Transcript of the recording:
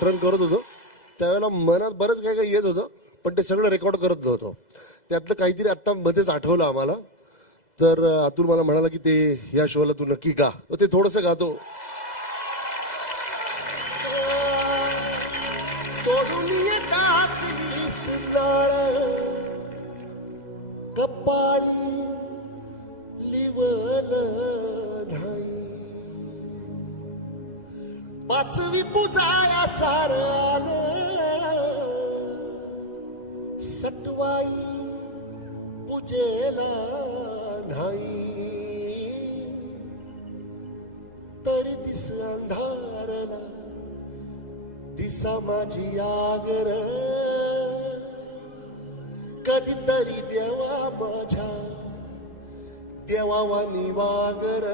आठवण करत होतो त्यावेळेला मनात बरंच काय काय येत होतं, पण ते सगळं रेकॉर्ड करत नव्हतो. त्यातलं काहीतरी आत्ता मध्येच आठवलं आम्हाला. तर अतुल मला म्हणाला की ते ह्या शोला तू नक्की गा, तर ते थोडंसं गातो. कपाळी लिवल नाही, पाचवी पूजाया सारन सटवाई पूजेला नाही, तरी दिस अंधारला दिसा माझी आगर, कधीतरी देवा माझ्या देवावानी वागर.